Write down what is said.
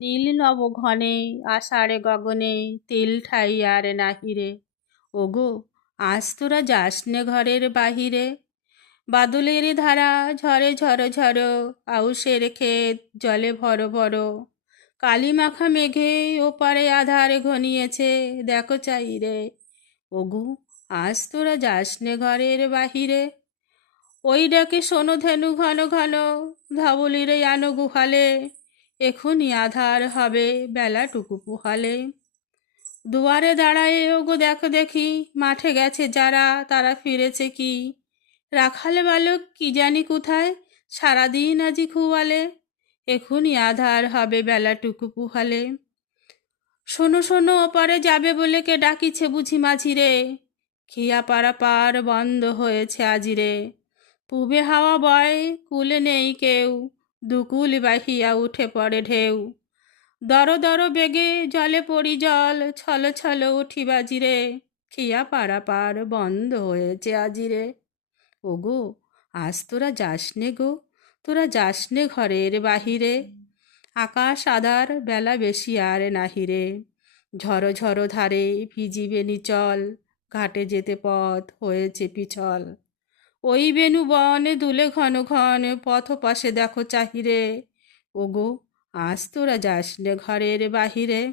নীল নব ঘনে আষাঢ়ে গগনে তেল ঠাই আর নাহিরে। ওগো, আজ তোরা যাসনে ঘরের বাহিরে। বাদলের ধারা ঝরে ঝরো ঝরো, আউশের ক্ষেত জলে ভরো ভরো। কালি মাখা মেঘে ওপারে আধার ঘনিয়েছে, দেখো চাইরে। ওগো, আজ তোরা যাসনে ঘরের বাহিরে। ওই ডাকে শোনো ধেনু ঘন ঘন, ধবলিরে আনো গুহালে। এখনই আধার হবে বেলাটুকু পোহালে। দুয়ারে দাঁড়ায়ে ওগো দেখো দেখি, মাঠে গেছে যারা তারা ফিরেছে কি। রাখালে বালক কি জানি কোথায়, সারাদিন আজি খুয়ালে। এখনই আধার হবে বেলাটুকু পুহালে। শোনো শোনো, ওপারে যাবে বলে কে ডাকিছে বুঝি মাঝিরে। খিয়া পাড়া পার বন্ধ হয়েছে আজিরে। পূবে হাওয়া বয় কুলে নেই কেউ, দুকুল বাহিয়া উঠে পড়ে ঢেউ। দর দর বেগে জলে পড়ি জল, ছল ছল উঠি বাজিরে। খিয়া পাড়া পার বন্ধ হয়েছে আজিরে। ওগো, আজ তোরা যাসনে গো, তোরা যাসনে ঘরের বাহিরে। আকাশ আধার বেলা বেশি আর নাহিরে। ঝড়ো ঝড়ো ধারে ভিজিবে নিচল, ঘাটে যেতে পথ হয়েছে পিছল। ওই বেনু বনে দুলে ঘন ঘন, পথ পাশে দেখো চাহিরে। ওগো, আজ তোরা যাসনে ঘরের বাহিরে।